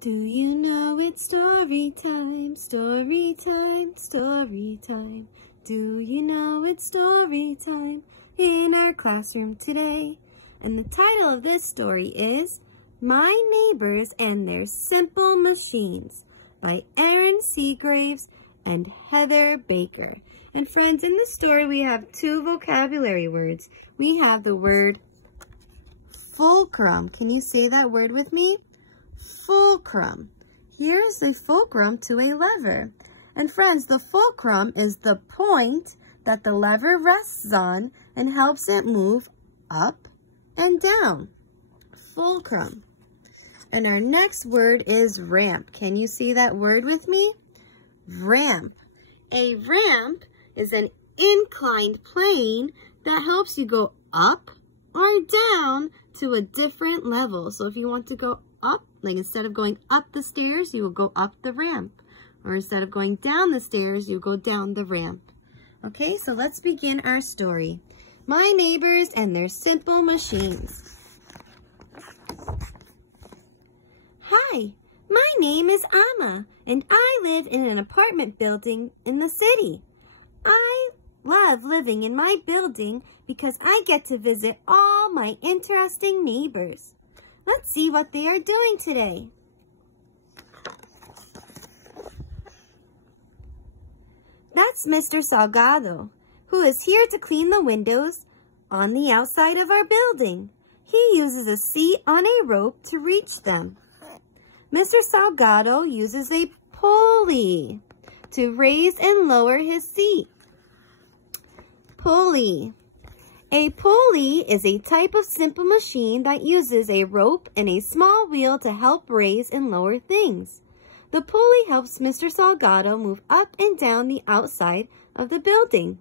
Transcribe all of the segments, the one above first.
Do you know it's story time, story time, story time? Do you know it's story time in our classroom today? And the title of this story is My Neighbors and Their Simple Machines by Aaron Seagraves and Heather Baker. And friends, in this story we have two vocabulary words. We have the word fulcrum. Can you say that word with me? Fulcrum. Here's a fulcrum to a lever. And friends, the fulcrum is the point that the lever rests on and helps it move up and down. Fulcrum. And our next word is ramp. Can you see that word with me? Ramp. A ramp is an inclined plane that helps you go up or down to a different level. So if you want to go up, like instead of going up the stairs, you will go up the ramp. Or instead of going down the stairs, you go down the ramp. Okay, so let's begin our story. My Neighbors and Their Simple Machines. Hi, my name is Amma, and I live in an apartment building in the city. I love living in my building because I get to visit all my interesting neighbors. Let's see what they are doing today. That's Mr. Salgado, who is here to clean the windows on the outside of our building. He uses a seat on a rope to reach them. Mr. Salgado uses a pulley to raise and lower his seat. Pulley. A pulley is a type of simple machine that uses a rope and a small wheel to help raise and lower things. The pulley helps Mr. Salgado move up and down the outside of the building.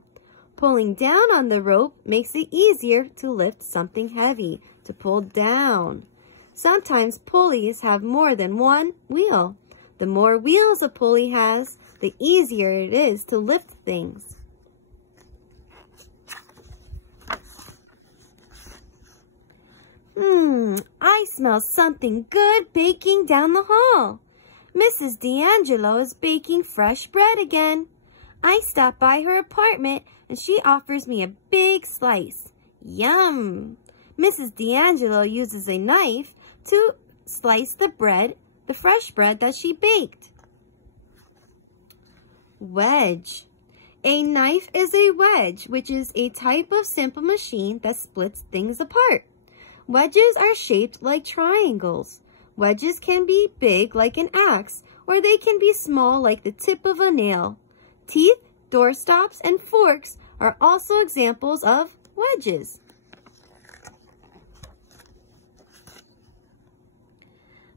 Pulling down on the rope makes it easier to lift something heavy, to pull down. Sometimes pulleys have more than one wheel. The more wheels a pulley has, the easier it is to lift things. I smell something good baking down the hall. Mrs. Dangelo is baking fresh bread again. I stop by her apartment and she offers me a big slice. Yum! Mrs. Dangelo uses a knife to slice the bread, the fresh bread that she baked. Wedge. A knife is a wedge, which is a type of simple machine that splits things apart. Wedges are shaped like triangles. Wedges can be big like an axe, or they can be small like the tip of a nail. Teeth, doorstops, and forks are also examples of wedges.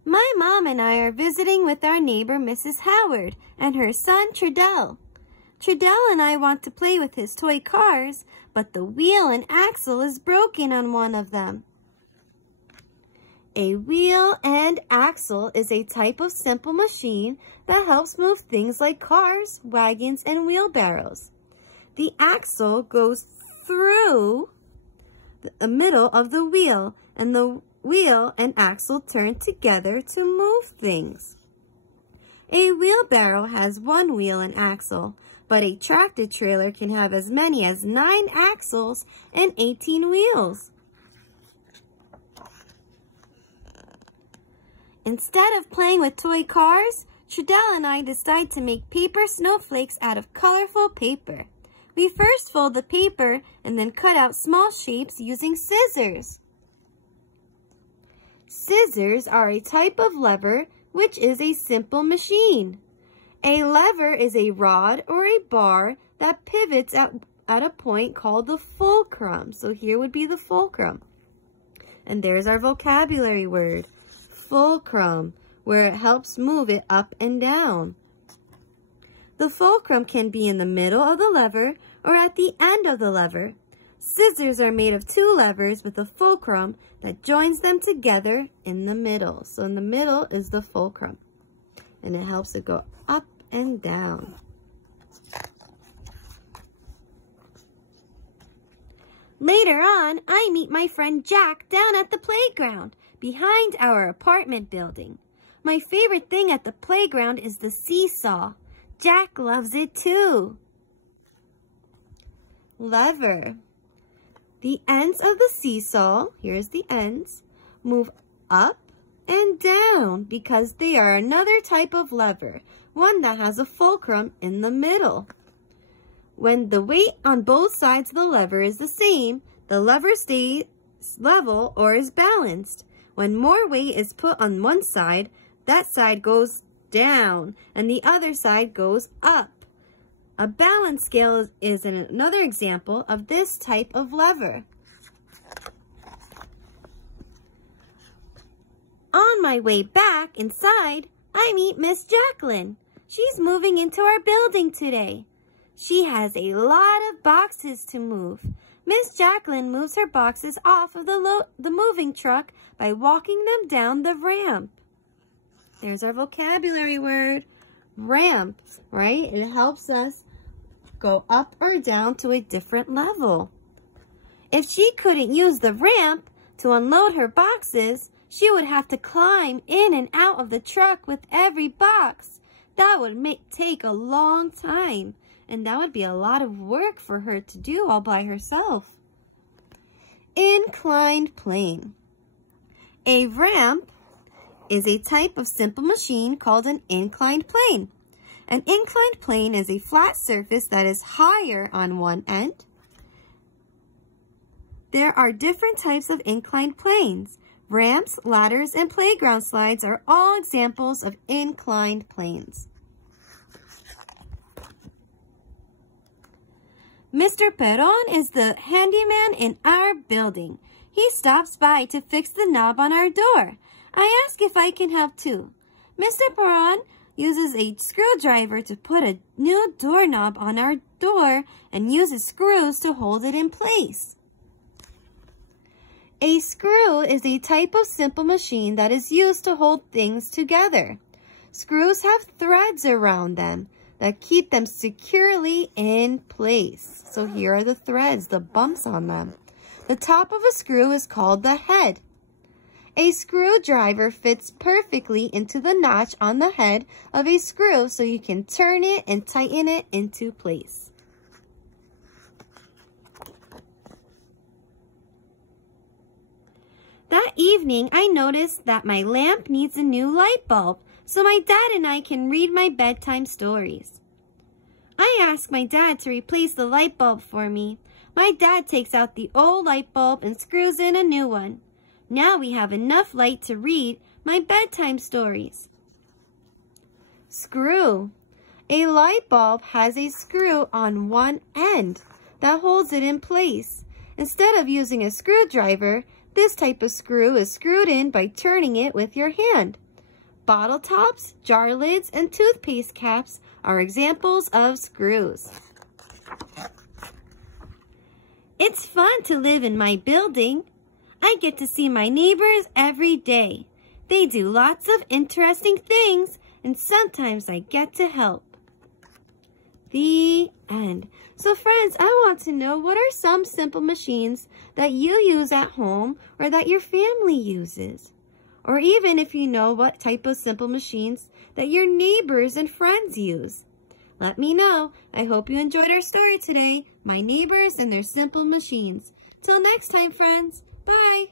My mom and I are visiting with our neighbor, Mrs. Howard, and her son, Trudell. Trudell and I want to play with his toy cars, but the wheel and axle is broken on one of them. A wheel and axle is a type of simple machine that helps move things like cars, wagons, and wheelbarrows. The axle goes through the middle of the wheel, and the wheel and axle turn together to move things. A wheelbarrow has one wheel and axle, but a tractor trailer can have as many as 9 axles and 18 wheels. Instead of playing with toy cars, Trudell and I decide to make paper snowflakes out of colorful paper. We first fold the paper and then cut out small shapes using scissors. Scissors are a type of lever, which is a simple machine. A lever is a rod or a bar that pivots at a point called the fulcrum. So here would be the fulcrum. And there's our vocabulary word. Fulcrum, where it helps move it up and down. The fulcrum can be in the middle of the lever or at the end of the lever. Scissors are made of 2 levers with a fulcrum that joins them together in the middle. So in the middle is the fulcrum, and it helps it go up and down. Later on, I meet my friend Jack down at the playground behind our apartment building. My favorite thing at the playground is the seesaw. Jack loves it too. Lever. The ends of the seesaw, here's the ends, move up and down because they are another type of lever, one that has a fulcrum in the middle. When the weight on both sides of the lever is the same, the lever stays level or is balanced. When more weight is put on one side, that side goes down and the other side goes up. A balance scale is another example of this type of lever. On my way back inside, I meet Miss Jacqueline. She's moving into our building today. She has a lot of boxes to move. Miss Jacqueline moves her boxes off of the moving truck by walking them down the ramp. There's our vocabulary word, ramp, right? It helps us go up or down to a different level. If she couldn't use the ramp to unload her boxes, she would have to climb in and out of the truck with every box. That would take a long time, and that would be a lot of work for her to do all by herself. Inclined plane. A ramp is a type of simple machine called an inclined plane. An inclined plane is a flat surface that is higher on one end. There are different types of inclined planes. Ramps, ladders, and playground slides are all examples of inclined planes. Mr. Perron is the handyman in our building. He stops by to fix the knob on our door. I ask if I can help too. Mr. Perron uses a screwdriver to put a new doorknob on our door and uses screws to hold it in place. A screw is a type of simple machine that is used to hold things together. Screws have threads around them that keep them securely in place. So here are the threads, the bumps on them. The top of a screw is called the head. A screwdriver fits perfectly into the notch on the head of a screw so you can turn it and tighten it into place. That evening, I noticed that my lamp needs a new light bulb so my dad and I can read my bedtime stories. I asked my dad to replace the light bulb for me. My dad takes out the old light bulb and screws in a new one. Now we have enough light to read my bedtime stories. Screw. A light bulb has a screw on one end that holds it in place. Instead of using a screwdriver, this type of screw is screwed in by turning it with your hand. Bottle tops, jar lids, and toothpaste caps are examples of screws. It's fun to live in my building. I get to see my neighbors every day. They do lots of interesting things, and sometimes I get to help. The end. So friends, I want to know, what are some simple machines that you use at home or that your family uses? Or even if you know what type of simple machines that your neighbors and friends use. Let me know. I hope you enjoyed our story today, My Neighbors and Their Simple Machines. Till next time, friends. Bye.